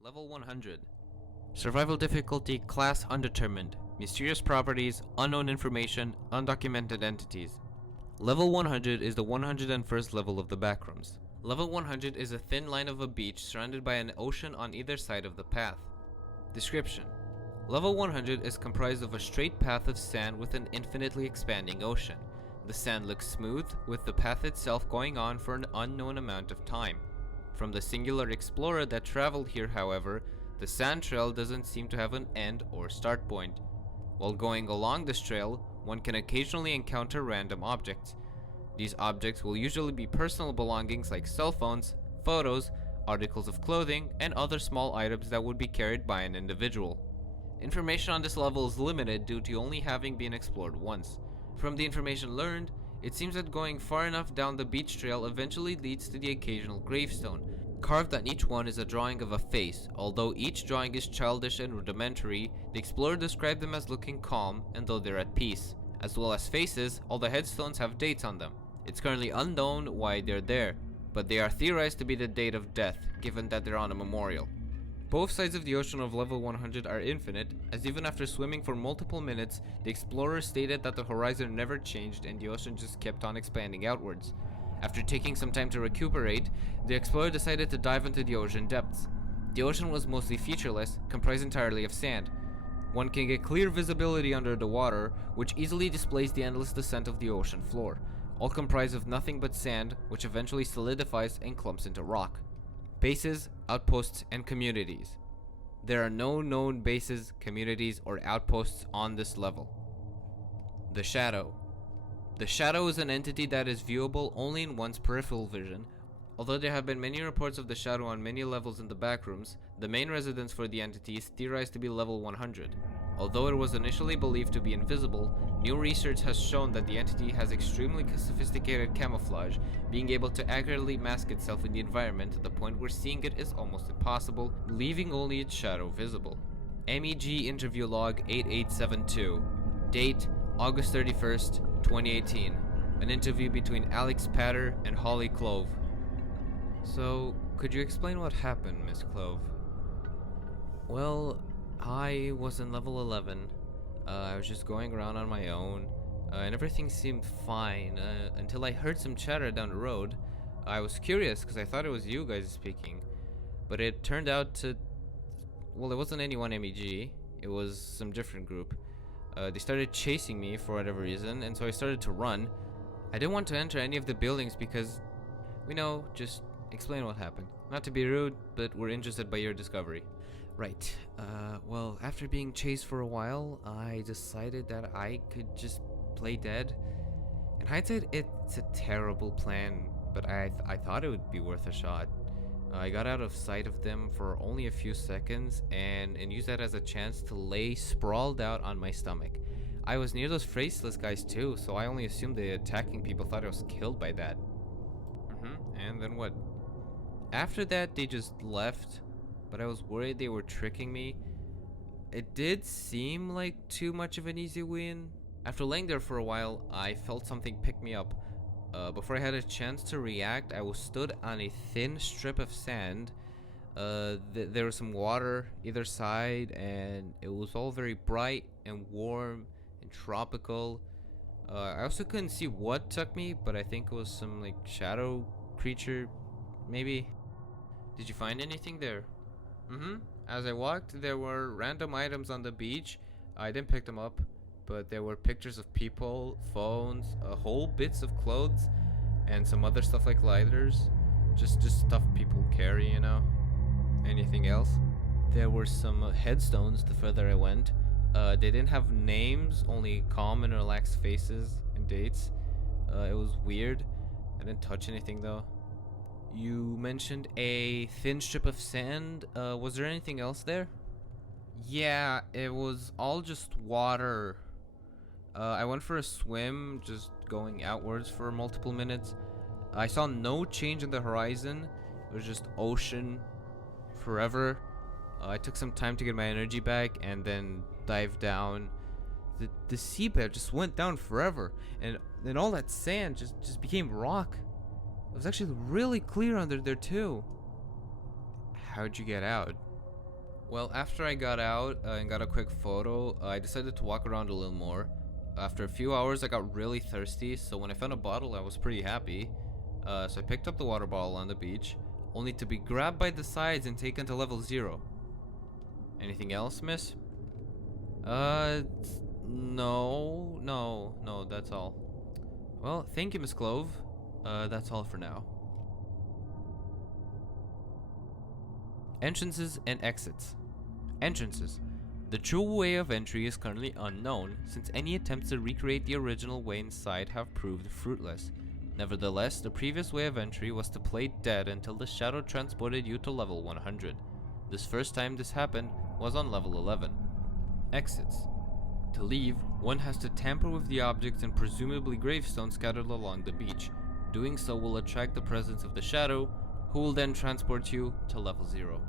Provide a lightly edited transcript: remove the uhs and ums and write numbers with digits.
Level 100. Survival difficulty class undetermined. Mysterious properties, unknown information, undocumented entities. Level 100 is the 101st level of the backrooms. Level 100 is a thin line of a beach surrounded by an ocean on either side of the path. Description: Level 100 is comprised of a straight path of sand with an infinitely expanding ocean. The sand looks smooth, with the path itself going on for an unknown amount of time. From the singular explorer that traveled here, however, the sand trail doesn't seem to have an end or start point. While going along this trail, one can occasionally encounter random objects. These objects will usually be personal belongings like cell phones, photos, articles of clothing, and other small items that would be carried by an individual. Information on this level is limited due to only having been explored once. From the information learned, it seems that going far enough down the beach trail eventually leads to the occasional gravestone. Carved on each one is a drawing of a face. Although each drawing is childish and rudimentary, the explorer described them as looking calm and though they're at peace. As well as faces, all the headstones have dates on them. It's currently unknown why they're there, but they are theorized to be the date of death, given that they're on a memorial. Both sides of the ocean of level 100 are infinite, as even after swimming for multiple minutes, the explorer stated that the horizon never changed and the ocean just kept on expanding outwards. After taking some time to recuperate, the explorer decided to dive into the ocean depths. The ocean was mostly featureless, comprised entirely of sand. One can get clear visibility under the water, which easily displays the endless descent of the ocean floor, all comprised of nothing but sand, which eventually solidifies and clumps into rock. Bases, outposts, and communities. There are no known bases, communities, or outposts on this level. The Shadow. The Shadow is an entity that is viewable only in one's peripheral vision. Although there have been many reports of the Shadow on many levels in the backrooms, the main residence for the entity is theorized to be level 100. Although it was initially believed to be invisible, new research has shown that the entity has extremely sophisticated camouflage, being able to accurately mask itself in the environment to the point where seeing it is almost impossible, leaving only its shadow visible. MEG Interview Log 8872. Date: August 31st, 2018. An interview between Alex Patter and Holly Clove. So, could you explain what happened, Miss Clove? Well, I was in level 11. I was just going around on my own, and everything seemed fine until I heard some chatter down the road. I was curious because I thought it was you guys speaking, but it turned out to... Well, it wasn't anyone MEG, it was some different group. They started chasing me for whatever reason, and so I started to run. I didn't want to enter any of the buildings because, just explain what happened. Not to be rude, but we're interested by your discovery. Right. Well, after being chased for a while, I decided that I could just play dead. In hindsight, it's a terrible plan, but I thought it would be worth a shot. I got out of sight of them for only a few seconds and used that as a chance to lay sprawled out on my stomach. I was near those faceless guys too, so I only assumed the attacking people thought I was killed by that. And then what? After that, they just left, but I was worried they were tricking me. It did seem like too much of an easy win. After laying there for a while, I felt something pick me up. Before I had a chance to react, I was stood on a thin strip of sand. There was some water either side, and it was all very bright and warm and tropical. I also couldn't see what took me, but I think it was some shadow creature, maybe. Did you find anything there? As I walked, there were random items on the beach. I didn't pick them up, but there were pictures of people, phones, whole bits of clothes, and some other stuff like lighters. Just stuff people carry, Anything else? There were some headstones the further I went. They didn't have names, only calm and relaxed faces and dates. It was weird. I didn't touch anything though. You mentioned a thin strip of sand. Was there anything else there? Yeah, it was all just water. I went for a swim, just going outwards for multiple minutes. I saw no change in the horizon. It was just ocean forever. I took some time to get my energy back and then dived down. The seabed just went down forever, and then all that sand just became rock. It was actually really clear under there too. How'd you get out? Well, after I got out and got a quick photo, I decided to walk around a little more. After a few hours, I got really thirsty, so when I found a bottle, I was pretty happy. So I picked up the water bottle on the beach, only to be grabbed by the sides and taken to level 0. Anything else, miss? No, that's all. Well, thank you, Miss Clove. That's all for now. Entrances and exits. Entrances. The true way of entry is currently unknown, since any attempts to recreate the original way inside have proved fruitless. Nevertheless, the previous way of entry was to play dead until the shadow transported you to level 100. This first time this happened was on level 11. Exits. To leave, one has to tamper with the objects and presumably gravestones scattered along the beach. Doing so will attract the presence of the shadow, who will then transport you to level 0.